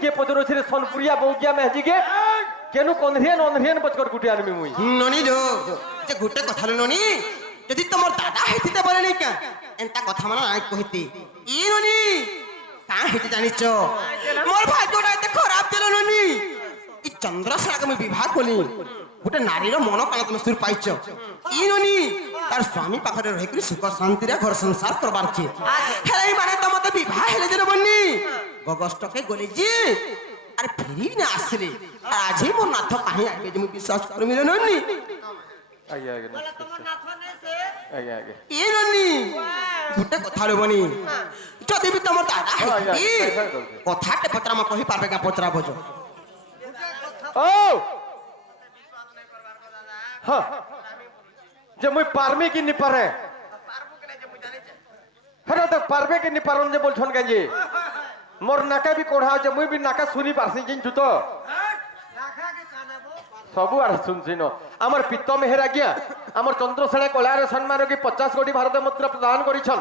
के पदरो छे सोनपुरिया बौगिया महजी के केनु कन्हरियन बचकर गुटे आनमी मुई ननी जो जे गुटे कथा ननी यदि तुमर दादा हेतिते बोले नहीं का एंता कथा माना आइ कहिती ई ननी का हेति जानिचो मोर भाग्यटा एते खराब देलो ननी ई चंद्रसेना के विवाह कोली गुटे नारी रो मन काल तुम सुर पाइचो ई ननी तार स्वामी पाखरे रहि करी सुख शांति रे घर संसार करबार छी हेलै माने त मते विवाह हेले देलो बन्नी गगस्ट के गोले जी अरे फेरी ना आसले आज ही मोर नाथ काहे आके जे मु विश्वास कर मिले ननी आगे आगे बोला तुम नाथ ने से आगे आगे ए ननी गुटे कथा रे बनी जदि भी तमर दादा ई कथाटे पत्रा म कहि पारबे का पत्रा बजो ओ हां जे मुई पारमी की नि पारे पारबो के जे मु जाने छे हरे तो पारबे की नि पारन जे बोलछन का जी मोर नाका भी कोढ़ा जे मुई भी नाका सुनी पारसी जिन तो राखा के कानाबो सबु आर सुनसिनो हमर पित्त मेहरा गया हमर चंद्रसेना कलार सम्मान की 50 कोटी भारत मुद्रा प्रदान करिछन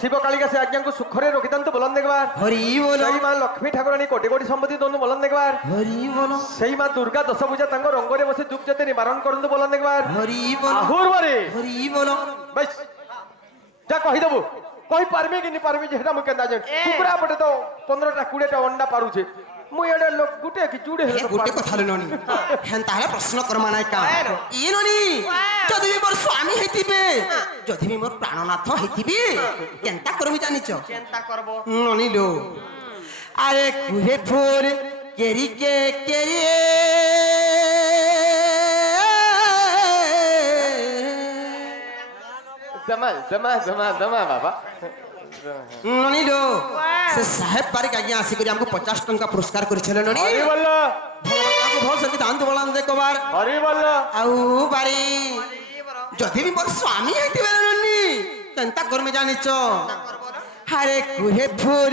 शिव कालिका से आज्ञा को सुखरे रोकितन तो बोलन देखबार हरि बोलो सही मां लक्ष्मी ठाकुरानी कोटि कोटि संपत्ति दोन बोलन देखबार हरि बोलो सही मां दुर्गा दश पूजा तंग रंग रे बसे दुख जते निवारण करन तो बोलन देखबार हरि बोलो आहुर बारे हरि बोलो बस जा कहि देबो कहि पारबे कि नि पारबे जेटा म केंदा जे कुकुरा पटे तो 15 टा 20 टा अंडा पारू छे मु एडे लोग गुटे कि जुड़े ए गुटे कथा रे ननी हेंता है प्रश्न कर मानाय का ई ननी जदि भी मोर स्वामी हेतिबे जदि भी मोर प्राणनाथ हेतिबे केंता करमी जानिचो चिंता करबो ननी लो अरे कुहे फूर केरी के केरी दमा बाबा ननी लो से साहेब पारे आज्ञा आसी करी हमको 50 टंका पुरस्कार करि छले ननी हरि बोलो हमको बहुत से दान तो बोला दे कबार हरि बोलो आउ बारी जदि भी मोर स्वामी हेतिबे ननी केंता करमे जानिचो हारे कुहे फूर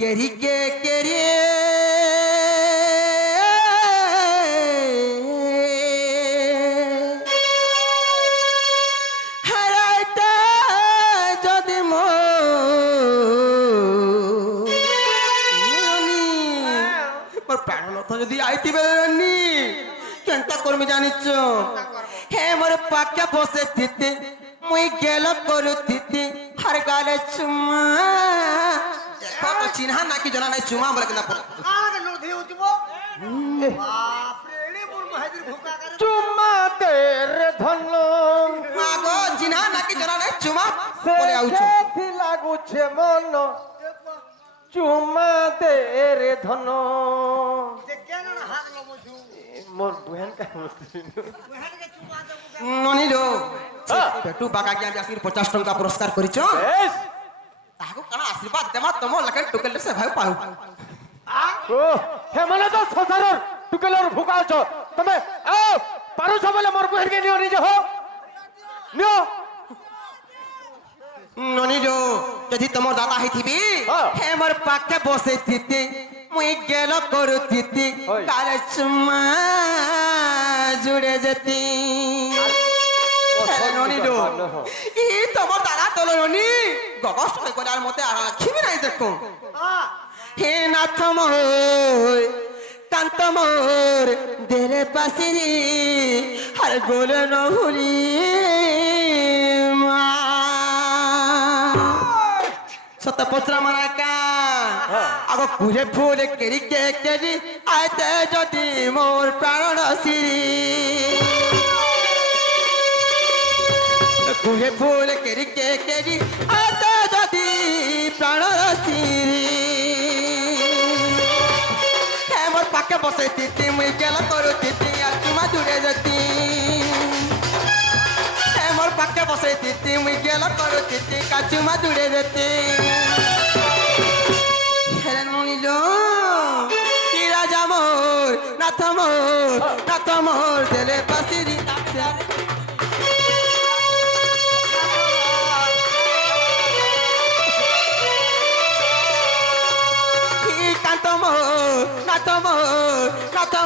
केरी के केरी हाराइता जदि मोर प्राणनाथ जदि आइतिबे ननी केंता करमे जानिचो हे मोर पाक्या बसे थिति मुई गेल करू थिति हर गाले चुमा तो चिन्हा ना कि जना नहीं चुमा बोले केना पर कान के लोधी उठबो बाप रे एड़ी बुर महाजीर भूका करे चुम्मा तेरे धनो मागो चिन्हा ना कि जना नहीं चुमा बोले आउछु थी लागू छे मन चुम्मा तेरे धनो जे केन हाथ लो मुझू मोर बहन का मुस्लिम बहन के चुमा दबो ननी लो हाँ। पेटू बागा के आखिर 50 टंका पुरस्कार करिचो बेस ताको कना आशीर्वाद देमा तमो लके टुकेल से भाई पाऊ ओ हे मने तो ससारर टुकेलर भुका छ तमे आ पारू छ बोले मोर बहन के नियो निजे हो नियो ननी लो जदि तमो दादा हेथिबी हाँ। हे मोर पाके बसे थिति मुई गेल करू थिति होय। काले चुमा जुड़े जति अरे ननी लो ई तमो दादा तलो ननी गगस्ट के कोलार मते आखि भी नहीं देखो हे नाथ मोर कांत मोर देरे पासिरी हर गोल न भूली मा सत पत्रा मना का आगो कुले फूल केरी के केरी आते जदि मोर प्राण सिरी कुहे फूल केरी के केरी आते जदि प्राण सिरी हे मोर पाके बसे तिति मुई गेल करू तिति आ तुमा जुड़े जति हे मोर पाके बसे तिति मुई गेल करू तिति का तुमा जुड़े जति हेरे मुनिलो की राजा मोर नाथ मोर देले पासिरी नाथ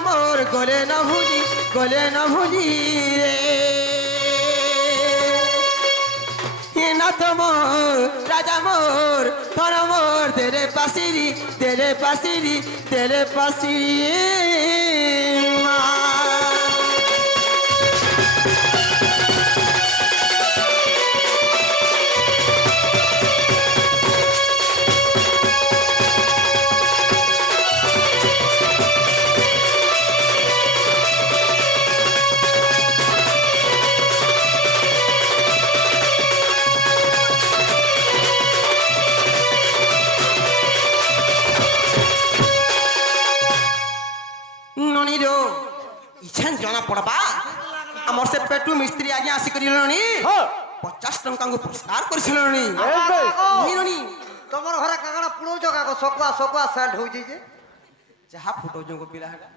मोर गोले न भूली रे নাথ মোর রাজা মোর ধন মোর তেরে পাশিরি তেরে পাশিরি তেরে পাশিরি মা ননির ইচ্ছান জনা পড়বা আমার সে পেটু মিস্ত্রি আগে আসি করি ননি হ্যাঁ 50 টঙ্কা পুরস্কার করেছিল ননি ননি তোমার ঘরে কাকড়া পুড়ৌছ কাকো সকুয়া সকুয়া সেন্ট হইছে যে যাহা ফুটো যোগ পিলা হেটা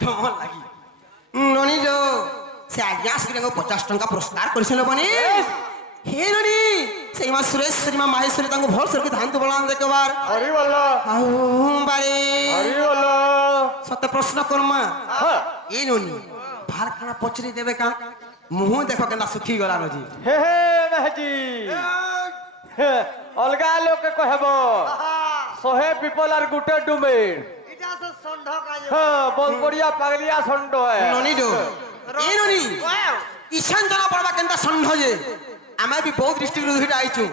তোমার লাগি ননির সে আগে আসি করি 50 টঙ্কা পুরস্কার করেছিল বনি হে ননি সেই মা সুরেশ্বরী মা মাহেশ্বরী তাঙ্কু ভাল সরকি ধান তো বলান দেখবার হরি বল আউ বারে হরি বল সত্য প্রশ্ন করমা হ্যাঁ এই ননি ভার খানা পচরি দেবে কা মুহ দেখো কেনা শুখি গলা নজি হে হে মেহজি অলগা লোক কহব শহে পিপল আর গুটে ডুমের এটা আছে ষণ্ঢ কাজ হ্যাঁ বল পড়িয়া পাগলিয়া ষণ্ড ননি দো এই ননি ইছান জনা পড়বা কেনটা ষণ্ঢ যে আমি বি বহুত দৃষ্টির দুইটা আইছু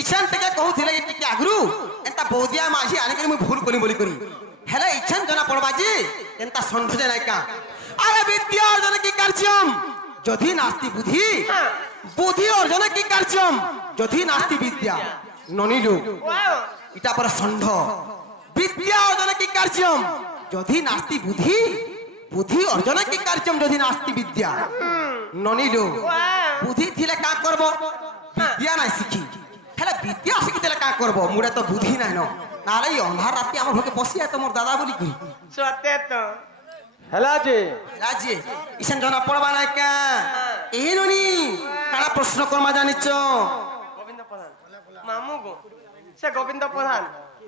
ইছান থেকে কহুছিলে কি টিকে আগুরু এন্তা বৌদিয়া মাঝি আনি করে মুই ভুল কলি বলি করি হেলে ইছান জনা পড়বা যে এন্তা ষণ্ঢ যে নাই কা আরে বিদ্যা অর্জন কি কার্যম যদি নাস্তি বুদ্ধি বুদ্ধি অর্জন কি কার্যম যদি নাস্তি বিদ্যা ননি দো এটা পরে ষণ্ঢ বিদ্যা অর্জন কি কার্যম যদি নাস্তি বুদ্ধি বুদ্ধি অর্জন কি কার্যম যদি নাস্তি বিদ্যা ননিলো বুদ্ধি থিলে কা করব বিদ্যা নাই শিখি হেলে বিদ্যা শিখি দিলে কা করব মুড়ে তো বুদ্ধি নাই ন নালে এই অন্ধার রাতে আমার ঘরে বসিয়া তোমার দাদা বলি কই সত্যি তো হেলা যে রাজে ইসান জনা পড়বা নাই কা এই ননি কারা প্রশ্ন কর্মা জানিছ গোবিন্দ প্রধান মামু গো সে গোবিন্দ প্রধান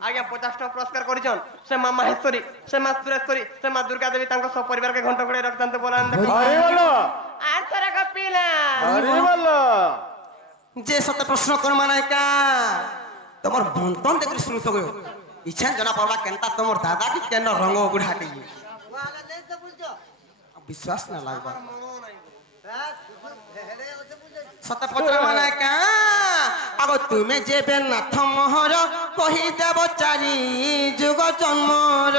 আজ্ঞা 50 টাকা পুরস্কার করিছন সে মা মাহেশ্বরী সে মা সুরেশ্বরী সে মা দুর্গা দেবী তাঙ্ক সব পরিবারকে ঘন্টা করে রক্তান্ত বলান হরি বল আর তোরা কপিলা হরি বল যে সত্য প্রশ্ন কর্মা নাই কা তোমার বন্তন দেখি শুনুছ গো ইছান জনা পড়বা কেনতা তোমার দাদা কি কেন রঙ গুড়াটি ওয়ালা নেই তো বুঝছো বিশ্বাস না লাগবা হ্যাঁ হেলে আছে বুঝছো সত পত্র মানে কা আগ তুমি যেবে নাথ মোহর কহি দেব চারি যুগ জন্মর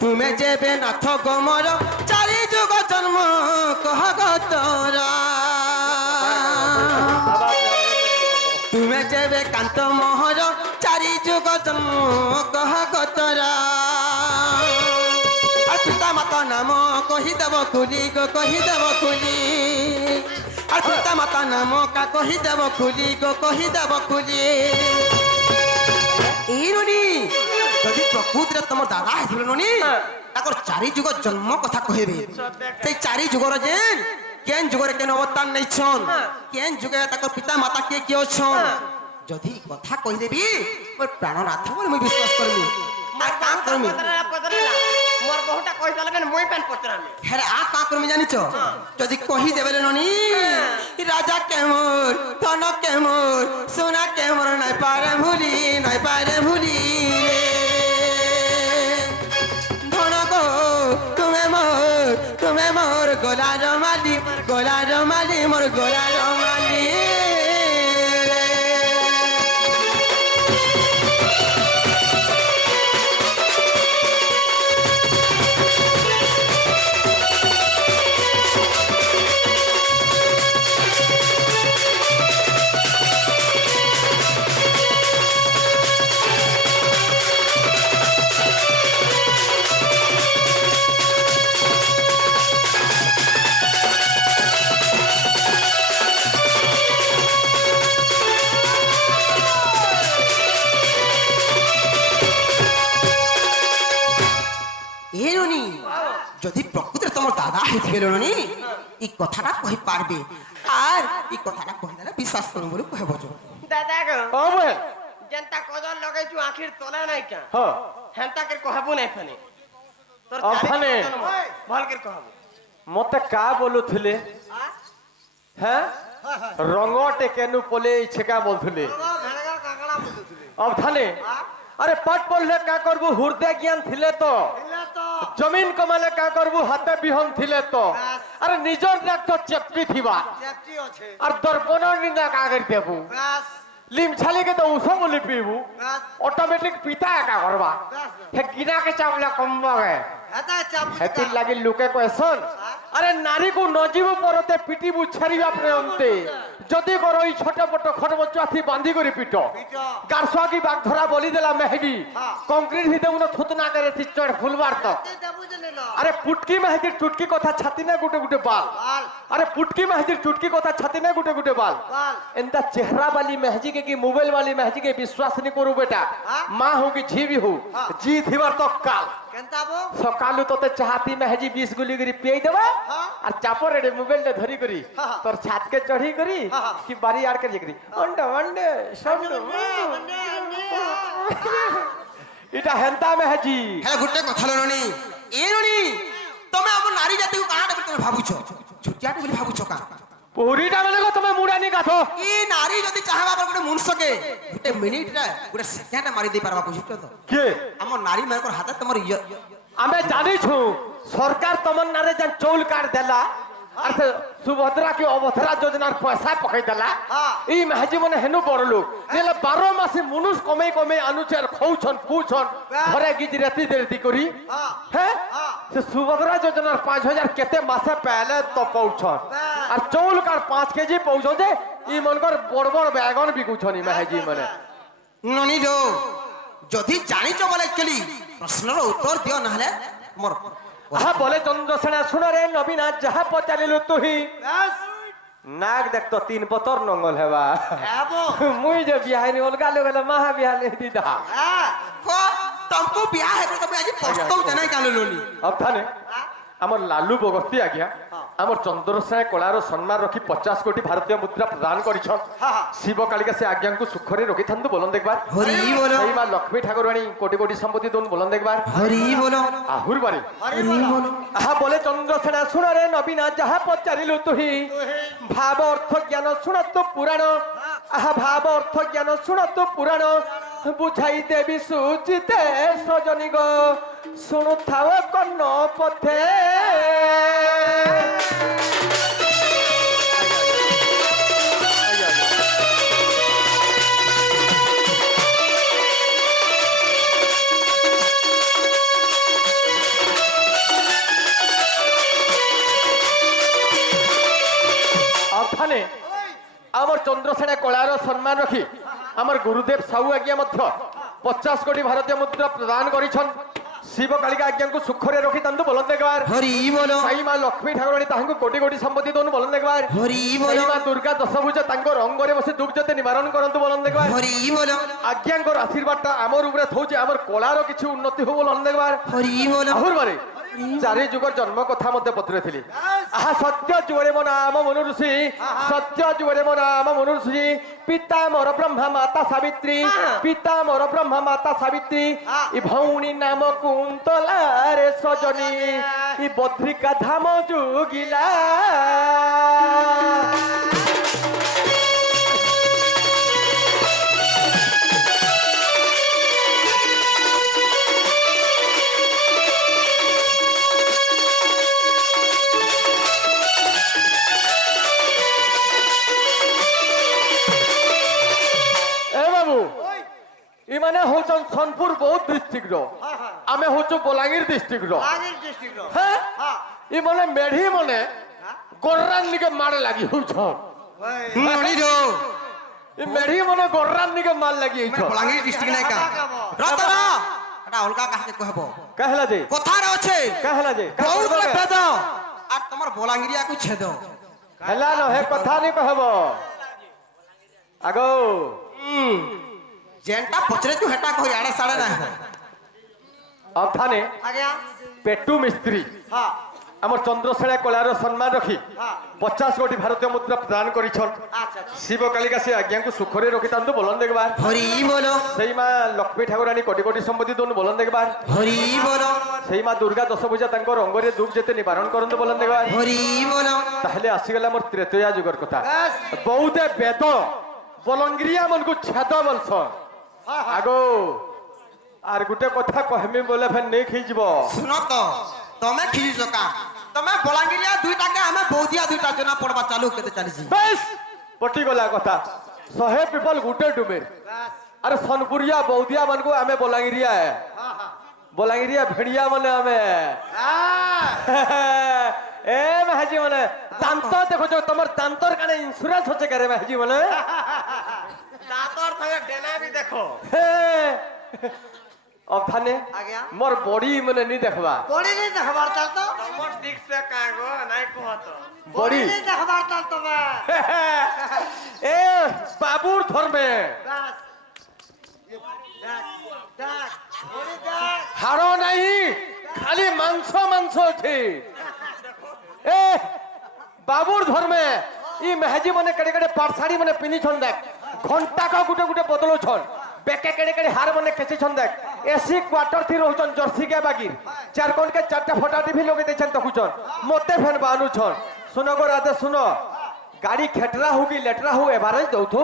তুমি যেবে নাথ গমর চারি যুগ জন্ম কহ গতর তুমি যেবে কান্ত মোহর চারি যুগ জন্ম কহ গতর পিতা মাতা নাম কহিদেব খুলি গো কহিদেব খুলি আর পিতা মাতা নাম কা কহিদেব খুলি গো কহিদেব খুলি এই ননি যদি প্রকৃতিরে তোমার দাদা হয়েছিল ননি তাকর চারি যুগ জন্ম কথা কহিবে সেই চারি যুগর যে কেন যুগরে কেন অবতার নেইছন কেন যুগে তাকর পিতা মাতা কে কে অছন যদি কথা কহিদেবি মোর প্রাণনাথ বলে মুই বিশ্বাস করবি আর কাম করবি মোর বহুটা কই চালাবেন মই প্যান পত্রামি হ্যাঁ আ কা করবি জানিছ যদি কহি দেবে ননি রাজা কেমর ধন কেমর সোনা কেমর নাই পারে ভুলি নাই পারে ভুলি ধন গো তুমি মোর গোলার মালি মোর গোলার মালি যদি প্রকৃতিরে তোমার দাদা হয়েছিল ননি এই কথাটা কহি পারবে আর এই কথাটা কহিদেলে বিশ্বাস করুন বলে কহে বজ দাদা গো ও বহেন যেনটা কদর লগাইছু আখির তোলা নাই কা হ্যাঁ হেনতাকে কহাবো নাই ফানি তোর অফানে। ভাল করে কহব মতে কা বলুଥିଲେ হ্যাঁ রঙটে কেনু পলে ইছেকা বলଥିଲେ ভেড়াগার কাকড়া বলতেছিলি অবধানে আরে পাঠ পড়লে কা করবু হৃদয় জ্ঞান থিলে তো এলে তো জমিন কমালে কা করবু হাতে বিহন থিলে তো আরে নিজর দেখ তো চেপটি থিবা চ্যাপটি আছে আর দর্পণর নিন্দা কাগজ দেবু ব্যাস লিম ছালিকে তো উস বলি পিবু ব্যাস অটোমেটিক পিতা একা করবা ব্যাস হে কিনাকে চাবলে কমবাগে এটা চাপটি হেতির লাগি লোকে কয়সন আরে নারীকু নজীব পরতে পিটিবু ছাড়িবা প্রেয়ন্তে যদি করো এই ছোট বট খড়ম চাথি বান্ধি করে পিট পিট গারসুয়া কি বাগ ধরা বলি দেলা মেহেদি হ্যাঁ। কংক্রিট হিতে উনো থুতনা করে চিচড় ফুলবার তো দেবু জেনে না আরে পুটকি মেহেদির চুটকি কথা ছাতি না গুটে গুটে বাল বাল अरे पुटकी महजी चुटकी को था छाती में गुटे गुटे बाल बाल इनका चेहरा वाली महजी के की मोबाइल वाली महजी के विश्वास नहीं करू बेटा हाँ? माँ हो कि झी भी हो हाँ। जी थीवर तो काल কেনতাবো सकालू तो ते चाहती महजी 20 गुली गिरी पिए देबा हाँ। और चापर रे मोबाइल ले धरी करी हाँ। तोर छात के चढ़ी करी हाँ। कि बारी आड़ के जिकरी अंडे अंडे सब इटा हेंता महजी হ্যাঁ গোটে কথা ননি এ ননি তুমি আমার নারী জাতিকে কাহাটা তুমি ভাবুছ ছুটিয়াটি বলি ভাবুছ কা पूरीटा माने को तुम्हें मुड़ा नहीं काथो ই নারী যদি চাহবা গোটে মনুষ্যকে গোটে মিনিট রে গোটে সেকেন্ড মারি দেই পারবা বুঝছ তো के আমার নারী মার হাতে তোমার आमे जानी छु सरकार तमन नारे जन चौल काट देला और से सुभद्रा की अवधरा योजनार पैसा पकई देला हाँ। ई महजी मने हेनु बड़लु नेला 12 मासे मनुष कमे कमे अनुचर खौछन पूछन हाँ। घरे गिज रेती देती करी हाँ। हैं हाँ। से सुभद्रा योजनार 5000 केते मासे पहले तो पहुंचन हाँ। और चौल कार 5 केजी पहुंचन जे ई मनकर बड़ बड़ बैगन बिकुछन ई महजी मने ননি রো যদি জানিছ বলে একচুয়ালি প্রশ্নর উত্তর দিও না হলে মোর আহা বলে চন্দ্রসেনা শুন রে নবীনা যাহা পচারিলু তুহি ব্যাস নাক দেখ তো 3 পতর নঙ্গল হেবা এবো মুই যে বিহাইনি অলগা লগলে মাহা বিহালে দিদা হ্যাঁ কো তমকু বিয়া হেবে তুমি আজি পস্তাও জানাই কালো ননি অবথানে আমার লালু বগর্তী আজ্ঞা আমার চন্দ্রসেনা কলার সম্মান রখি 50 কোটি ভারতীয় মুদ্রা প্রদান করিছন হ্যাঁ, হ্যাঁ। শিব কালিকা সে আজ্ঞাঙ্কু সুখরে রখিথান্তু বলন দেখবার হরি বলো সেই মা লক্ষ্মী ঠাকুরানী কোটি কোটি সম্পত্তি দন বলন দেখবার হরি বলো আহুর বাড়ি হরি হরি বলো বলো আহা বলে চন্দ্রসেনা শুন রে নবীনা যাহা পচারিলু তুহি ভাব অর্থ জ্ঞান শুণত পুরাণ আহা ভাব অর্থ জ্ঞান শুণত পুরাণ বুঝাই দেবী সুচিতে সজনী গো শুণু থাও কর্ণ পথে অর্থানে আমার চন্দ্রসেনা কলার সম্মান রাখি আমার গুরুদেব সাহু আজ্ঞা মধ্য 50 কোটি ভারতীয় মুদ্রা প্রদান করিছন শিব কালিকা আজ্ঞাঙ্কু সুখরে রখি তান্তু বলন দেখবার হরি বলো সাই মা লক্ষ্মী ঠাকুরানী তাহাঙ্কু কোটি কোটি সম্পত্তি দন বলন দেখবার হরি সাই বলো মা দুর্গা দশভুজ তাঙ্ক রঙ্গরে বসে দুঃখ যতে নিবারণ করন্তু বলন দেখবার হরি বলো আজ্ঞাঙ্কর আশীর্বাদটা আমার উপরে থৌছে আমার কলার কিছু উন্নতি হব বলন দেখবার হরি বলো আহুর বারে চারি যুগর জন্ম কথা মধ্যে পত্রেছিলি আহা সত্য যুগরে মো নাম মনু ঋষি সত্য যুগরে মো নাম মনু ঋষি পিতা মোর ব্রহ্মা মাতা সাবিত্রী পিতা মোর ব্রহ্মা মাতা সাবিত্রী ই ভৌণী নাম কুন্তলা রে সজনী ই বদ্রিকা ধাম যুগিলা এ বাবু ইমানে হচ্ছেন সোনপুর বৌদ্ধ ডিস্ট্রিক্ট হ্যাঁ, হ্যাঁ। আমি হচ্ছু বলাঙ্গীর ডিস্ট্রিক্ট আগের ডিস্ট্রিক্ট হ্যাঁ হ্যাঁ ই মানে মেঢি মানে গররান নিকে মারে লাগি হচ্ছ ওই ননি রো ই মেঢি মানে গররান নিকে মার লাগি হচ্ছ বলাঙ্গীর ডিস্ট্রিক্ট নাই কা রতন এটা অলগা কাহাকে কহব কাহলা যে কথার আছে কাহলা যে বহুত ভেদ আর তোমার বলাঙ্গীরিয়াকু ছেদ হেলা ন হে কথা নি কহব আগো যেনটা পচরে তু হেটা কই আড়ে সাড়ে না অবথানে আজ্ঞা পেটু মিস্ত্রি হ্যাঁ আমার চন্দ্রশেণা কলার সম্মান রাখি হ্যাঁ 50 কোটি ভারতীয় মুদ্রা প্রদান করিছন আচ্ছা আচ্ছা শিব কালিকা সে আজ্ঞাকে সুখরে রখিতান্তু বলন দেখবার হরি বলো সেই মা লক্ষ্মী ঠাকুরানী কোটি কোটি সম্পত্তি দোন বলন দেখবার হরি বলো সেই মা দুর্গা দশভূজা তাঙ্কর অঙ্গরে দুঃখ যেতে নিবারণ করন্তু বলন দেখবার হরি বলো তাহলে আসিগলা মোর ত্রেতয়া যুগর কথা ব্যাস বহুতে বেদ বলঙ্গিরিয়া মনকু ছেদ বলছ হ্যাঁ হ্যাঁ আগো আর গোটে কথা কহমি বলে ফের নেই খেয়েযিব শুনো তো তুমি খিজিছ কা তুমি বলাঙ্গিরিয়া দুইটাকে আমি বৌদিয়া দুইটা জনা পড়বা চালু কেতে চালিছি বেশ পটি গলা কথা 100 পিপল গুটে ডুমের ব্যাস আরে সনপুরিয়া বৌদিয়া মনকু আমি বলাঙ্গিরিয়া হ্যাঁ হ্যাঁ বলাঙ্গিরিয়া ভেড়িয়া মানে আমি হ্যাঁ এ মেহাজি মানে দান্ত দেখো তোমার দান্তর কানে ইন্স্যুরেন্স হচ্ছে কে রে মেহাজি মানে দাঁতর সঙ্গে ডেনা বি দেখো অবধানে আজ্ঞা মোর বডি মানে নি দেখবা বড়ি নেই দেখবার তাল তো তোমার দিকছে কাগো নাই কুহত বডি নেই দেখবার তাল তোমার এ বাবুর ধর্মে ব্যাস দেখ দেখ বড়ি দেখ হাড় নাই খালি মাংস মাংস আছে এ বাবুর ধর্মে ই মেহাজি মানে কেড়ে কেড়ে পাটশাড়ি মানে পিনিছন দেখ ঘন্টাকা গুটে গুটে বদলছন বেকে কেড়ে কেড়ে হার মানে খেঁচিছন দেখ এসি কোয়ার্টার থি রহুছন জার্সি কে বাগির চার কোনকে চারটা ফটা টিভি লগে দেছেন তকুছন মতে ফেন বানুছন শুনো গো রাতে শুনো গাড়ি খেটরা হউ কি লেটরা হউ এভারেজ দউথো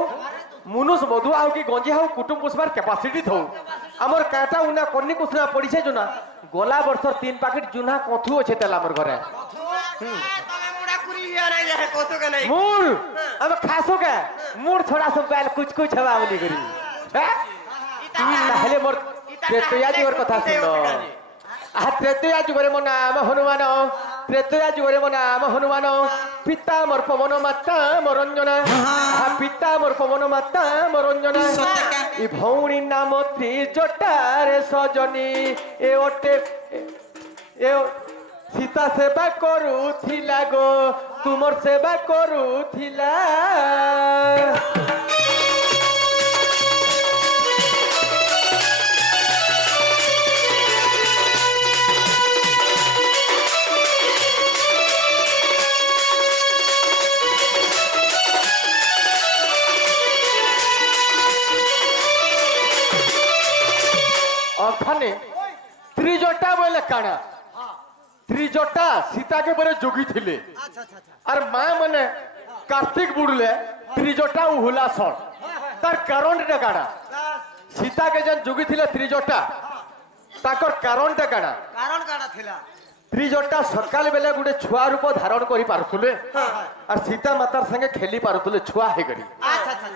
মুনুষ মধুয়া হউ কি গঞ্জি হউ কুটুম পুষবার ক্যাপাসিটি থৌ আমার কাটা উনা কন্নি কুসনা পড়িছে জুনা গলা বর্ষর 3 প্যাকেট জুনা কথু আছে তেল আমার ঘরে তবে মুড়া কুড়ি হিয়া নাই যাহে কত কে নাই মুর আমি খাসো কে মুর থোড়া সব বেল কুচ কুচ হবা বলি করি হ্যাঁ তাহলে মোর ত্রেতয়া যুগের কথা শুনো আহা ত্রেতয়া যুগরে মো নাম হনুমান ত্রেতয়া যুগরে মো নাম হনুমান পিতা মোর পবন মাতা মরঞ্জনা আহা পিতা মোর পবন মাতা মরঞ্জনা ই ভৌণী নাম ত্রিজটারে সজনী এ ওটে এ সীতা সেবা করুথিলা গো তুমর সেবা করুথিলা ওখানে ত্রিজটা বলে কানা ত্রিজটা সীতাকে বলে যোগী ছিলে আচ্ছা আচ্ছা আচ্ছা আর মা মানে কার্তিক বুড়লে ত্রিজটা উহুলাসন তার কারণটা কানা ব্যাস সীতাকে যেন যোগী ଥିଲେ ত্রিজটা তাকর কারণটা কানা কারণ কাটা ଥିଲା ত্রিজটা সকাল বেলা গোটে ছুয়া রূপ ধারণ করে পারুলে আর সীতা মাতার সঙ্গে খেলি পারুলে ছুয়া হয়ে আচ্ছা আচ্ছা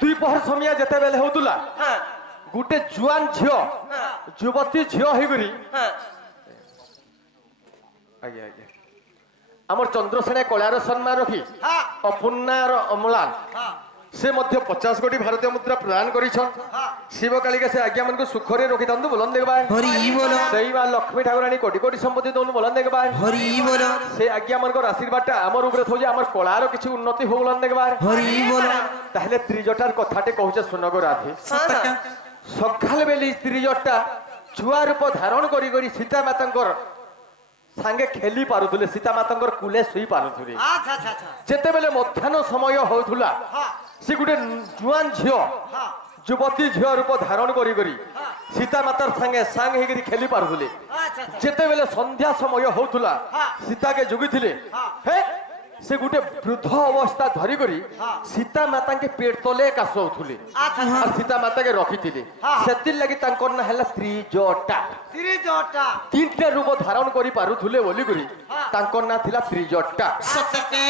দুই পহর সমিয়া যেতেবেলে হউতুলা হ্যাঁ গোটে জুয়ান ঝিও যুবতী ঝিও হইগরি হ্যাঁ আজ্ঞা আজ্ঞা আমার চন্দ্রসেনা কলার সম্মান রাখি হ্যাঁ অপূর্ণার অমলান হ্যাঁ সে মধ্যে 50 কোটি ভারতীয় মুদ্রা প্রদান করিছন হ্যাঁ শিব কালিকা সে আজ্ঞা মনকু সুখরে রখিতান্তু বলন দেখবা হরি বলো সেই মা লক্ষ্মী ঠাকুরানী কোটি কোটি সম্পত্তি দৌন বলন দেখবা হরি বলো সেই আজ্ঞা মনকর আশীর্বাদটা আমার উপরে থৌছে আমার কলার কিছু উন্নতি হোক বলন দেখবা হরি বলো তাহলে ত্রিজটার কথাটে কହୁছে শুনগো রাধে সত্যকা সকাল বেলি ত্রিজটা ছুয়া রূপ ধারণ করি করি সীতা মাতাঙ্কর সাঙ্গে খেলি পারুলে সীতা মাতাঙ্কর কুলে শুই পারুলে আচ্ছা আচ্ছা আচ্ছা যেতেবেলে ମଧ୍ୟାହ୍ନ ସମୟ ହଉଥିଲା হ্যাঁ ସେ ଗୋଟେ ଜୁଆନ ଝିଅ হ্যাঁ ଯୁବତୀ ଝିଅ ରୂପ ଧାରଣ କରି କରି ସୀତା ମାତାର ସାଙ୍ଗେ ସାଙ୍ଗ ହେଇକରି ଖେଳି ପାରୁଥିଲେ আচ্ছা আচ্ছা ଯେତେବେଳେ ସନ୍ଧ୍ୟା ସମୟ ହଉଥିଲା ହଁ। ସୀତାକେ ଜଗିଥିଲେ ହଁ। ହେ ସେ ଗୋଟେ ବୃଦ୍ଧ ଅବସ୍ଥା ଧରି କରି ହଁ। ସୀତା ମାତାଙ୍କେ ପେଟ ତଲେ କାଶଉଥିଲେ আচ্ছা আর সীতা মাতাকে রখিଥିଲେ ହଁ। ସେଥିর ଲାଗି ତାଙ୍କର ନାଁ ହେଲା ତ୍ରିଜଟା 30টা ତିନିଟା ରୂପ ଧାରଣ କରି ପାରୁଥିଲେ ବୋଲିକରି ତାଙ୍କର ନାଁ ଥିଲା ତ୍ରିଜଟା সত্যকে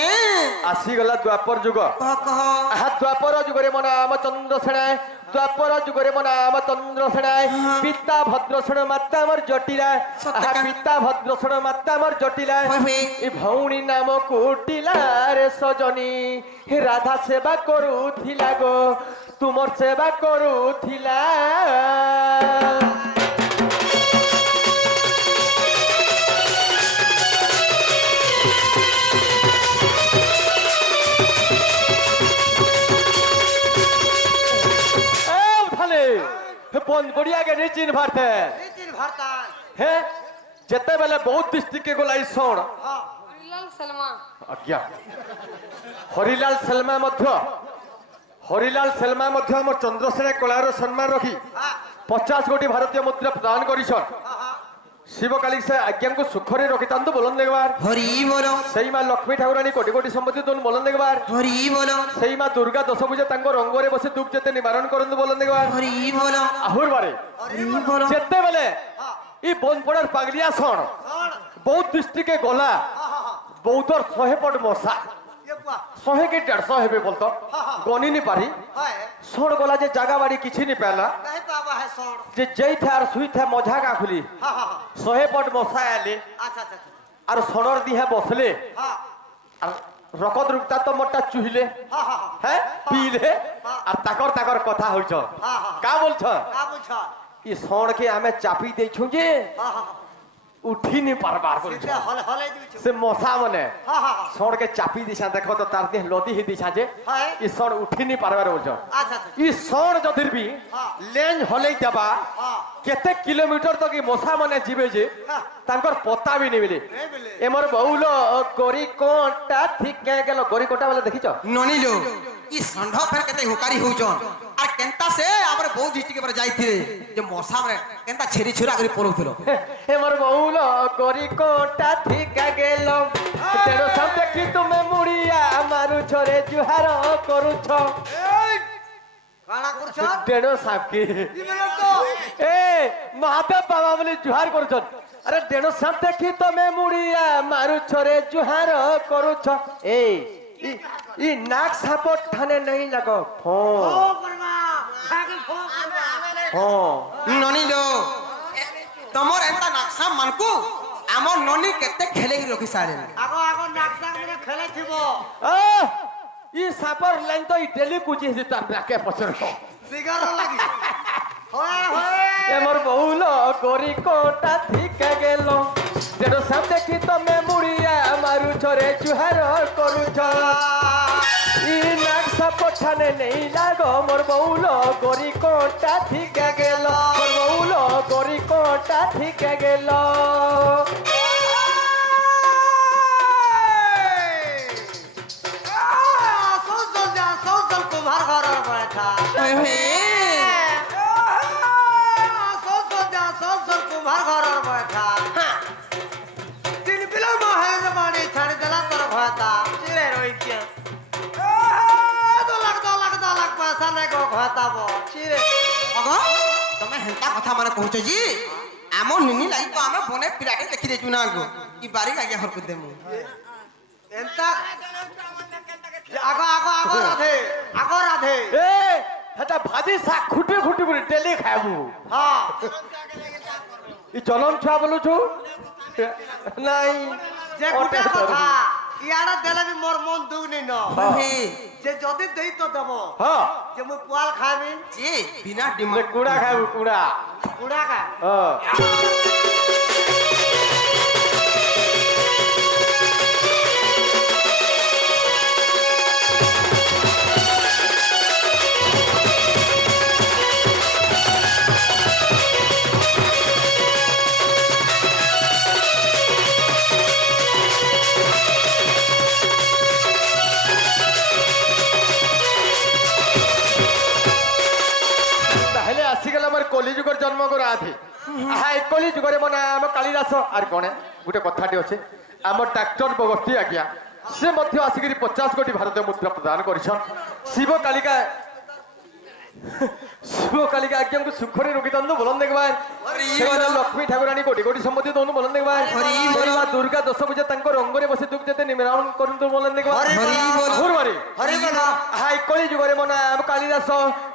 ଆସିଗଲା ଦ୍ୱାପର ଯୁଗ কহ কহ আহা দ্বাপর যুগরে মো নাম চন্দ্রসেনায় দ্বাপর যুগরে মো নাম চন্দ্রসেনায় পিতা ভদ্রসেন মাতা আমার জটিলা আহা পিতা ভদ্রসেন মাতা আমার জটিলা এই ভৌণী নাম কুটিলা রে সজনী হে রাধা সেবা করুথিলা গো তুমর সেবা করুথিলা বন বড়িয়া কে নিচিন ভারতে নিতিন ভারতাল হে যেতে বেলে বহুত ডিস্ট্রিক্টে গলাই শোন হরিলাল সালমা আজ্ঞা হরিলাল সেলমা মধ্য হরিলাল সেলমা মধ্য আমার চন্দ্রসেনা কলার সম্মান রাখি 50 কোটি ভারতীয় মুদ্রা প্রদান করিছন শিব কালী সে আজ্ঞাকে সুখরে রখিতান্তু বলন দেখবার হরি বল সেই মা লক্ষ্মী ঠাকুরানী কোটি কোটি সম্পত্তি তোন বলন দেখবার হরি বল সেই মা দুর্গা দশভুজা তাঙ্ক রঙ্গরে বসে দুঃখ যেতে নিবারণ করন্তু বলন দেখবার হরি বল আহুর বারে হরি বল যেতে বেলে ই বনপড়ার পাগলিয়া শোন বহুত ডিস্ট্রিক্টে গলা বৌদ্ধর 100 পট মশা ये बुआ 100 কি 150 হেবে বলতো গনি নি পারি है শোন গলা যে জায়গা বাড়ি কিছু নি পেলা कहीं बाबा है सोड़ যে যেই থে আর সুই থে মজা কা খুলি हाँ हाँ 100 পট মশা আলে अच्छा अच्छा আর সনর দিহে বসলে हाँ আর রকত রুকতা তো মোটা চুহিলে हाँ हाँ হ্যাঁ পিলে আর তাকর তাকর কথা হইছ हाँ हाँ কা বলছ का पूछा ই সনকে আমি চাপি দেইছু যে हाँ हाँ উঠি নি পারবার বলছ सीधे हल हले दी সে মশা মানে हाँ हाँ हाँ সনকে চাপি দিছা দেখো তো তার দেহ লদি হি দিছা যে হ্যাঁ। ই সন উঠি নি পারবার বলছ अच्छा अच्छा ই সন যদির বি হ্যাঁ। লেঞ্জ হলেই দেবা हाँ কেতে কিলোমিটার তক ই মশা মানে ଯିବେ যে হ্যাঁ। তাঙ্কর পতা বি নিবিলে नहीं मिले এমর বহুল গরিকোটা ঠিক গেল গরিকোটা বলে দেখিছ ননিলো ই ষণ্ଢ ফের কেতে হুকারি হউছন আর কেনতা সে আমার বহু ডিস্ট্রিক্ট পরে যাইଥିଲେ যে মশা মানে কেনতা ছেড়ি ছুরা করে পড়ুছিল এমর বহুল গরিকোটা ঠিক গেল তেরো সাম দেখি তুমি মুড়িয়া মারু ছরে জুহার করুছ काना कुछ তেরো সাপ কি ये मिले तो এ মহাদেব বাবা বলে জুহার করছ আরে তেরো সাপ দেখি তুমি মুড়িয়া মারু ছরে জুহার করুছ এই ই নাক সাপ ঠানে নাই লাগো ফো ओ करवा आगे फोक करवा ফো ননিলো তোমার এন্তা নাকসা মানকু আমার ননি কেতে খেলে রখি সারে आगो आगो नाकसा में खेले थिबो আহ! ই সাপর লাইন তো ই ডেলি কুচি হিসি তার নাকে পছর सिगार लगी होए होए এমর বহুল গরি কোটা ঠিক গেল যেন সাপ দেখি তুমি মুড়িয়া মারু ছরে জুহার করুছ ই নাক সাপ ঠানে নেই লাগো মোর বহুল গরি কোটা ঠিক গেল মোর বহুল গরি কোটা ঠিক গেল सोचल तुम्हार घर और बैठा सोचल तुम्हार घर और बैठा दिन बिलो महल जमाने छाड़ दिला तर भाता চিরে রই কিয়া 2 लाख पैसा नहीं को भाता बो চিরে অগ তুমি হেন্তা কথা মানে কହୁଛ জি আমার নিনি লাগি তো আমি বনে পিরাটে দেখি দেছু না গো ই বাড়ি আগে হরকত দেমু एंता आगो राधे এ এটা ভাজি শাক খুঁটি খুঁটি করে ডেলি খাইবু हाँ ই জনম ছুয়া বলুছু নাই যে গুটে কথা ইয়াড়া দেলে বি মোর মন দুনি ন হে যে যদি দেই তো দেব হ্যাঁ যে মু পোয়াল খাবি জি বিনা মানে ডিমান্ড কুড়া খাইবু কুড়া কুড়া কা হ্যাঁ তাহলে আসিগলা আমার কলিযুগর জন্ম করা আছে আহা এই কলিযুগরে মনে আমার কালিদাস আর কনে গোটে কথাটি আছে আমার ডাক্তার বগস্তি আজ্ঞা সে মধ্যে আসিকি 50 কোটি ভারতীয় মুদ্রা প্রদান করেছেন শিব কালিকা শিব কালিকা আজ্ঞাকে সুখরে রোগীতন্দ বলন দেখবার সেখানে লক্ষ্মী ঠাকুরানী কোটি কোটি সম্পত্তি দৌন বলন দেখবার মা দুর্গা দশ পূজা তাঙ্ক রঙ্গরে বসে দুঃখ যেতে নিবারণ করুন বলন দেখবার হরি বল। হুরবারি হরি বল হাই কলি যুগরে মনা কালিদাস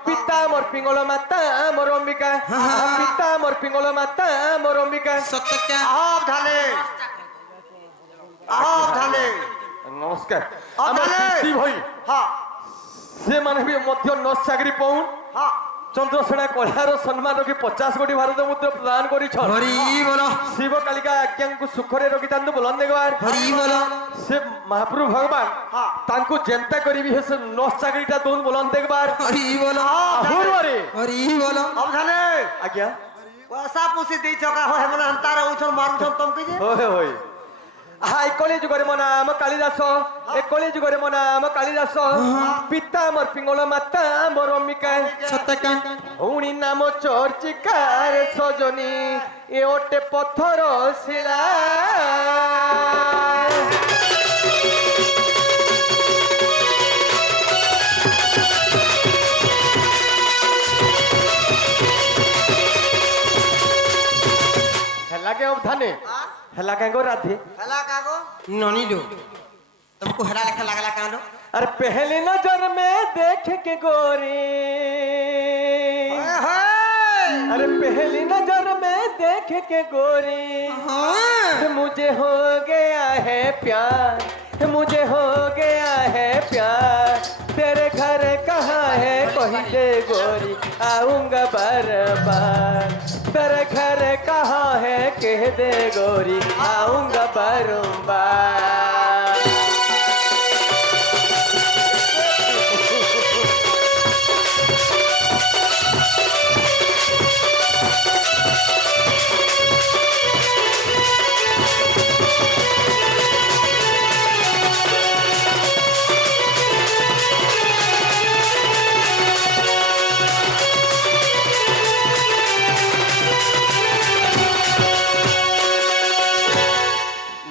পিতা মোর পিঙ্গল মাতা মোর অম্বিকা পিতা মোর পিঙ্গল মাতা মোর অম্বিকা সত্যকে আহব ধানে নমস্কার আহ, আমার ধানে। পিতৃ ভাই हाँ সে মানে বি মধ্য নস চাকরি পাউন हाँ চন্দ্রসেনা কলার সম্মান রকি 50 কোটি ভারত মুদ্রা প্রদান করিছন হরি বল শিব কালিকা আজ্ঞাঙ্কু সুখরে রকিতান্তু বলন দেখবার হরি বল সে মহাপ্রভু ভগবান হ্যাঁ। তাঙ্কু যেন্তা করিবি সে নস চাকরিটা দৌন বলন দেখবার হরি বল হুরবারি হরি বল अब धाने আজ্ঞা ପଇସା ପୁଷି ଦେଇଛ କା ହେ ମାନେ ହନ୍ତାର ଉଛନ ମାରୁଛନ ତମକେ ଯେ ହୋଏ ହୋଏ আহা এই কলি যুগরে মো নাম কালিদাস এ কলি যুগরে মো নাম কালিদাস পিতা মোর পিঙ্গল মাতা মোর অম্বিকা সত্যকা ভৌণী নাম চর্চিকার সজনী এ ওটে পথর শিলা হেলা কে অবধানে হেলা কে গো রাধে হেলা কাগো ননি লো तुमको हेला लेखा लागला कानो अरे पहली नजर में देख के गोरी अरे पहली नजर में देख के गोरी मुझे हो गया है प्यार मुझे हो गया है प्यार तेरे घर कहाँ है कहीं दे गोरी आऊंगा बार बार तेरे घर कहाँ है कह दे गोरी आऊंगा बारंबार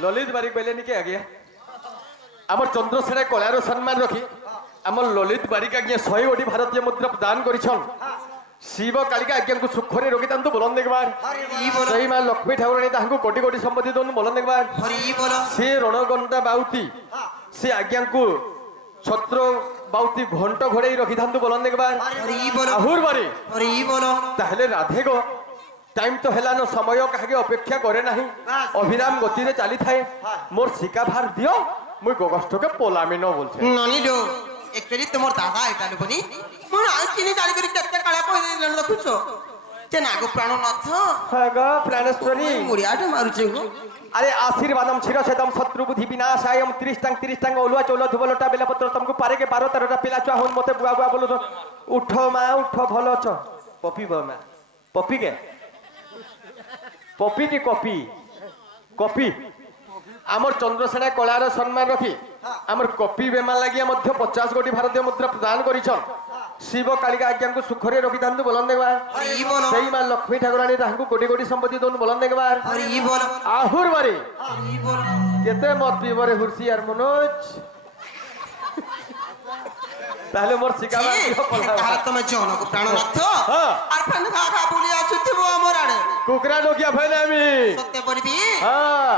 ললিত বারিক বেলে নিকে আজ্ঞা আমার চন্দ্রসেনা কলার সম্মান রাখি আমার ললিত বারিক আজ্ঞা 100 কোটি ভারতীয় মুদ্রা দান করিছন শিব কালিকা আজ্ঞাকে সুখরে রকিতান্তু বলন দেখবার সেই মা লক্ষ্মী ঠাকুরানী তাহাকে কোটি কোটি সম্পত্তি দন বলন দেখবার हरि बोलो সে রণগন্ডা বাউতি সে আজ্ঞাকে ছত্র বাউতি ঘণ্ট ঘোড়াই রকিতান্তু বলন দেখবার हरि बोलो আহুর বারে हरि बोलो তাহলে রাধে গো টাইম তো হেলানো সময় কাহাকে অপেক্ষা করে নাহি অবিরাম গতিরে চালি থাকে মোর শিকা ভার দিও মুই গগষ্টকে পোলামি ন বলছে ননি লো একচুয়ালি তোমার দাদা এটা লোকনি মন আই কিনি গাড়ি করে কেতে কালা কই দেন দেখুছো যে নাগ প্রাণ নাথ হ্যাঁ গো প্রাণেশ্বরী মুড়িয়াটা মারুছে গো আরে আশীর্বাদম শিরছেদম শত্রু বুদ্ধি বিনাশায়ম 30 টাং ওলুয়া চৌল ধুবলটা বেলপত্র তমকু পারে কে 12-13টা পিলা চুয়া হন মতে বুয়া বুয়া বলছ উঠো মা উঠো ভালো আছ পপি মা পপি কে পপি কি কপি কপি আমার চন্দ্রসেনা কলার সম্মান রাখি আমার কপি বেমার লাগিয়া মধ্য 50 কোটি ভারতীয় মুদ্রা প্রদান করিছন শিব কালিকা আজ্ঞাকে সুখরে রকিতান্তু বলন দেখবার হরি বলো সেই মা লক্ষ্মী ঠাকুরানী তাহাকে কোটি কোটি সম্পত্তি দন বলন দেখবার হরি বলো আহুর বারে হরি বলো কেতে মত পিবরে হুরসি আর মনোজ তাহলে মোর শিকাবা তাহলে তুমি জনক প্রাণ নাথ হ্যাঁ। আর প্রাণ খা খা বলি আছুতিব আমার আড়ে কুকরা ডকিয়া ফাইলে আমি সত্য বলবি হ্যাঁ